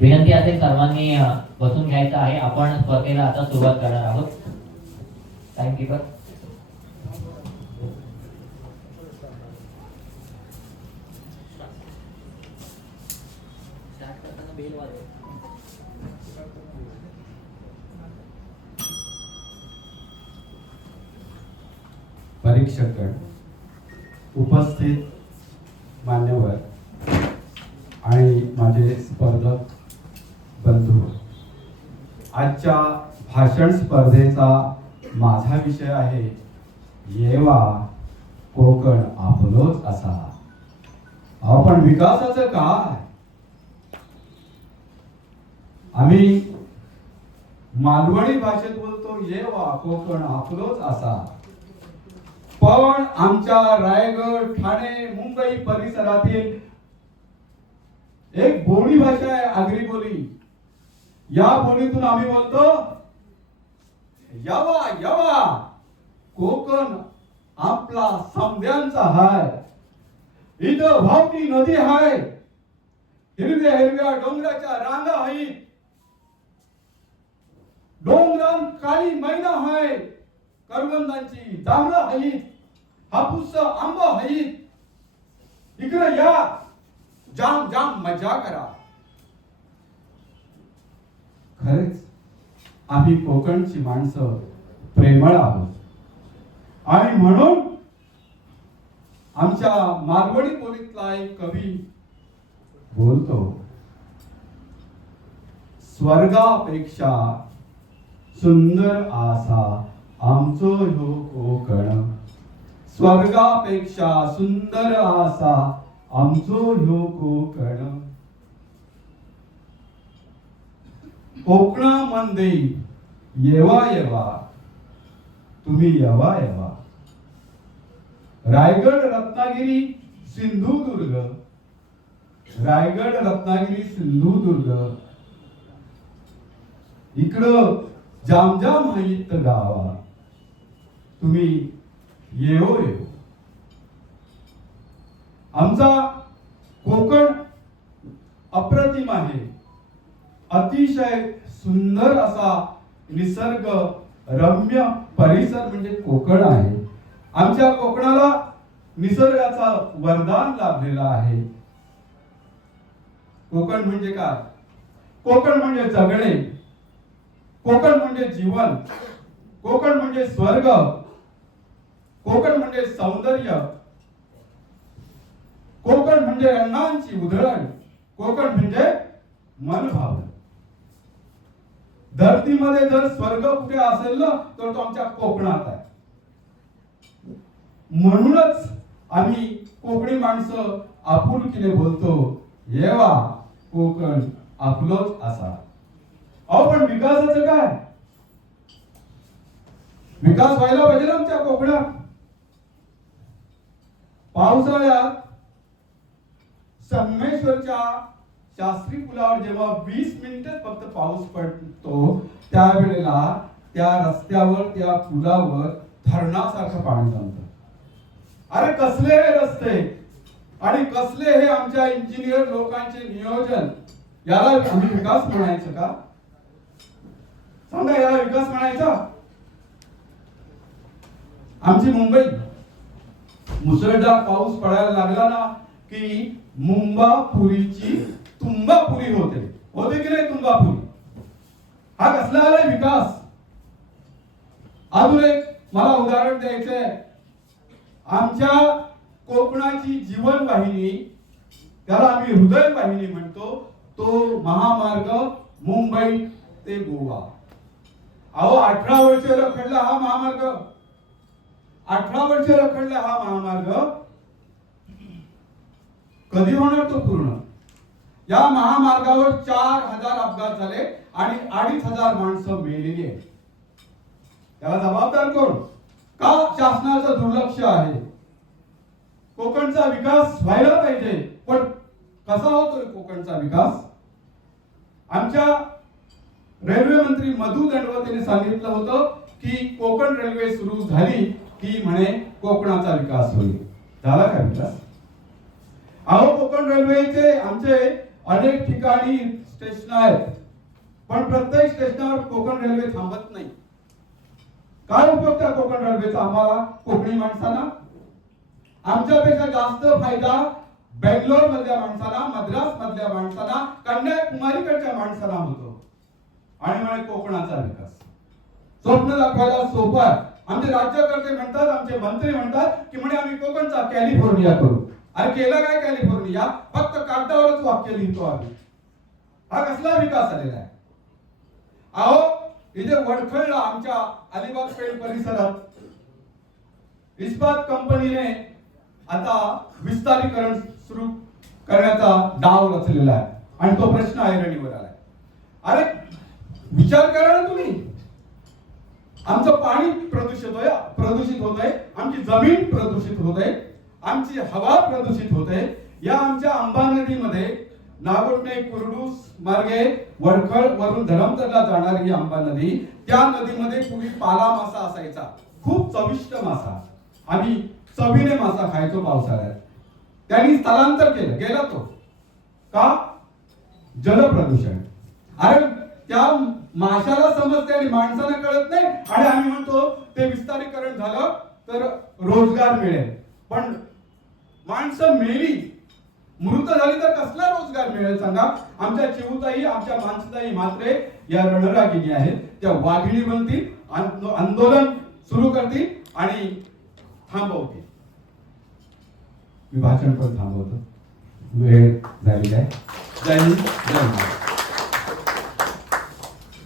विनंती असेल सर्वांनी बसून घ्यायचं आहे. आपण स्पर्धेला आता सुरुवात करणार आहोत. टाइमकीपर परीक्षकगण, उपस्थित मान्यवर आणि माझे स्पर्धक बंधू, आजच्या भाषण स्पर्धेचा माझा विषय आहे येवा कोकण आपलोच असा. आपण विकासाचं काय, आम्ही मालवणी भाषेत बोलतो येवा कोकण आपलोच असा. पण आमच्या रायगड, ठाणे, मुंबई परिसरातील एक बोली भाषा आहे, आगरी बोली. या बोलीतून आम्ही बोलतो यवा यवा कोकण आपला समद्यांचा हाय. इथं भावती नदी हाय, हिरव्या हिरव्या डोंगराच्या रांगा आहेत, डोंगरान काळी मैना हाय, करवंदांची जांभळं आहेत, हापूस आंबा आहेत. इकडे या, जाम जाम मजा करा. खरेच आम्ही कोकणची माणसं प्रेमळ आहोत आणि म्हणून आमच्या मालवणी बोलीतला एक कवी बोलतो, स्वर्गापेक्षा सुंदर आसा आमचो ह्यो कोकण. स्वर्गापेक्षा सुंदर आसा आमचो ह्यो कोकण. कोकणामध्ये येवा येवा, तुम्ही येवा येवा. रायगड, रत्नागिरी, सिंधुदुर्ग, रायगड, रत्नागिरी, सिंधुदुर्ग, इकडं जाम जाम आहेत गावा. तुम्ही येओ येओ. आमचा कोकण अप्रतिम आहे. अतिशय सुंदर असा निसर्ग रम्य परिसर म्हणजे कोकण आहे. आमच्या कोकणाला निसर्गाचा वरदान लाभलेला आहे. कोकण म्हणजे काय? कोकण म्हणजे जगणे, कोकण म्हणजे जीवन, कोकण म्हणजे स्वर्ग, कोकण म्हणजे सौंदर्य, कोकण म्हणजे रंगांची उधळण, कोकण म्हणजे मनभावन. धरतीमध्ये जर स्वर्ग कुठे असेल ना तर तो आमच्या कोकणात आहे. म्हणूनच आम्ही कोकणी माणसं आपुलकीने बोलतो येवा कोकण आपलोच असा. अहो पण विकासाचं काय? विकास व्हायला पाहिजे ना आमच्या कोकणात. पावसाळ्यात संगमेश्वरच्या शास्त्री पुलावर जेव्हा 20 मिनिटे फक्त पाऊस पडतो त्यावेळेला त्या रस्त्यावर, त्या पुलावर धरणासारखं पाणी जमतं. अरे कसले हे रस्ते आणि कसले हे आमच्या इंजिनियर लोकांचे नियोजन. याला आम्ही विकास म्हणायचं का? सांगा, याला विकास म्हणायचा? आमची मुंबई मुसळधार पाऊस पडायला लागला ना की मुंबापुरीची तुंबापुरी होते की नाही? तुंबापुरी हा कसला आलाय विकास? अजून एक मला उदाहरण द्यायचंय. आमच्या कोकणाची जीवन वाहिनी, त्याला आम्ही हृदय वाहिनी म्हणतो, तो महामार्ग मुंबई ते गोवा. अहो 18 वर्ष रखडला हा महामार्ग. 18 वर्ष रखडला हा महामार्ग. कधी होणार तो पूर्ण? या महामार्गावर 4000 अपघात झाले आणि 2500 माणसं मेलेली आहेत. याला जबाबदार कोण? का शासनाचं दुर्लक्ष आहे. कोकणचा विकास व्हायला पाहिजे, पण कसा होतोय कोकणचा विकास? आमच्या रेल्वे मंत्री मधु दंडवतेने सांगितलं होतं की कोकण रेल्वे सुरू झाली की म्हणे कोकणाचा विकास होईल. झाला का विकास? अहो कोकण रेल्वेचे आमचे अनेक ठिकाणी स्टेशन आहेत, पण प्रत्येक स्टेशनवर कोकण रेल्वे थांबत नाही. काय उपयोग त्या कोकण रेल्वेचा आम्हाला कोकणी माणसांना? आमच्यापेक्षा जास्त फायदा बेंगलोर मधल्या माणसाला, मद्रास मधल्या माणसाला, कन्याकुमारीकडच्या माणसाला होतो. आणि म्हणे कोकणाचा विकास स्वप्न दाखवायला सोपं आहे. आमचे राज्यकर्ते म्हणतात, आमचे मंत्री म्हणतात की म्हणे आम्ही कोकणचा कॅलिफोर्निया करू. अरे केला काय कॅलिफोर्निया? फक्त कागदावरच वाक्य लिहितो आम्ही. हा कसला विकास आलेला आहे? अहो इथे वडखळला आमच्या अलिबाग पेठ परिसरात इस्पात कंपनीने आता विस्तारीकरण सुरू करण्याचा डाव रचलेला आहे आणि तो प्रश्न ऐरणीवर आलाय. अरे विचार करा ना तुम्ही, आमचं पाणी प्रदूषित होतंय, आमची जमीन प्रदूषित होते, आमची हवा प्रदूषित होते. या आमच्या अंबा नदीमध्ये नागोठणे कुर्डूस मार्गे वडखळ वरून धरमतरला जाणारी ही अंबा नदी, त्या नदीमध्ये पूर्वी पाला मासा असायचा, खूप चविष्ट मासा. आम्ही चवीने मासा खायचो पावसाळ्यात. त्यांनी स्थलांतर केलं, गेला तो का? जलप्रदूषण. अरे त्या माशाला समजते आणि माणसाला कळत नाही, आणि आम्ही म्हणतो ते विस्तारीकरण झालं तर रोजगार मिळेल. पण माणसं मेली, मृत झाली तर कसला रोजगार मिळेल सांगा? आमच्या चिवताई, आमच्या माणसताई मात्रे या रणरागिणी आहेत, त्या वाघिणी बनतील, आंदोलन सुरू करतील आणि थांबवतील. मी भाषण पण थांबवतो, वेळ झालेला आहे. जय हिंद, जय महाराष्ट्र.